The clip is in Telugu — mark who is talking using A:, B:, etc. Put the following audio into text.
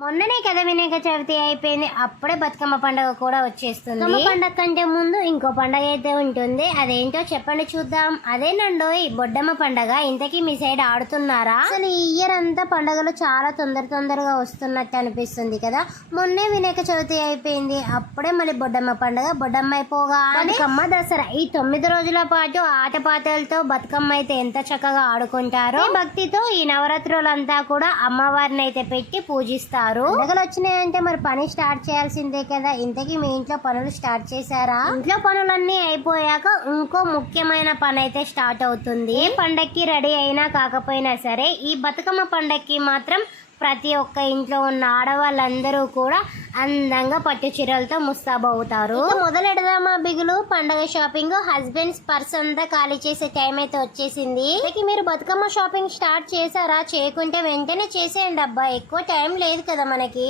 A: మొన్ననే కదా వినాయక చవితి అయిపోయింది. అప్పుడే బతుకమ్మ పండుగ కూడా వచ్చేస్తుంది. బతుకమ్మ పండుగ కంటే ముందు ఇంకో పండుగ అయితే ఉంటుంది. అదేంటో చెప్పండి చూద్దాం. అదేనండో ఈ బొడ్డమ్మ పండుగ. ఇంతకీ మీ సైడ్ ఆడుతున్నారా? అసలు ఈ ఇయర్ అంతా పండుగలు చాలా తొందర తొందరగా వస్తున్నట్టు అనిపిస్తుంది కదా. మొన్నే వినాయక చవితి అయిపోయింది. అప్పుడే మళ్ళీ బొడ్డమ్మ పండుగ. బొడ్డమ్మ అయిపోగా బతుకమ్మ దసరా. ఈ తొమ్మిది రోజుల పాటు ఆటపాటలతో బతుకమ్మ అయితే ఎంత చక్కగా ఆడుకుంటారో భక్తితో ఈ నవరాత్రులంతా కూడా అమ్మవారిని అయితే పెట్టి పూజిస్తారు. పండుగలు వచ్చినాయంటే మరి పని స్టార్ట్ చేయాల్సిందే కదా. ఇంతకీ మీ ఇంట్లో పనులు స్టార్ట్ చేశారా? ఇంట్లో పనులన్నీ అయిపోయాక ఇంకో ముఖ్యమైన పని అయితే స్టార్ట్ అవుతుంది. ఏ పండక్కి రెడీ అయినా కాకపోయినా సరే ఈ బతుకమ్మ పండక్కి మాత్రం ప్రతి ఒక్క ఇంట్లో ఉన్న ఆడవాళ్ళందరూ కూడా అందంగా పట్టు చీరలతో ముస్తాబు అవుతారు మొదలెడదామా బిగులు. పండగ షాపింగ్ హస్బెండ్స్ పర్స్ అంతా ఖాళీ చేసే టైం అయితే వచ్చేసింది. ఇక మీరు బతుకమ్మ షాపింగ్ స్టార్ట్ చేశారా? చేయకుంటే వెంటనే చేసేయండి అబ్బా. ఎక్కువ టైం లేదు కదా మనకి.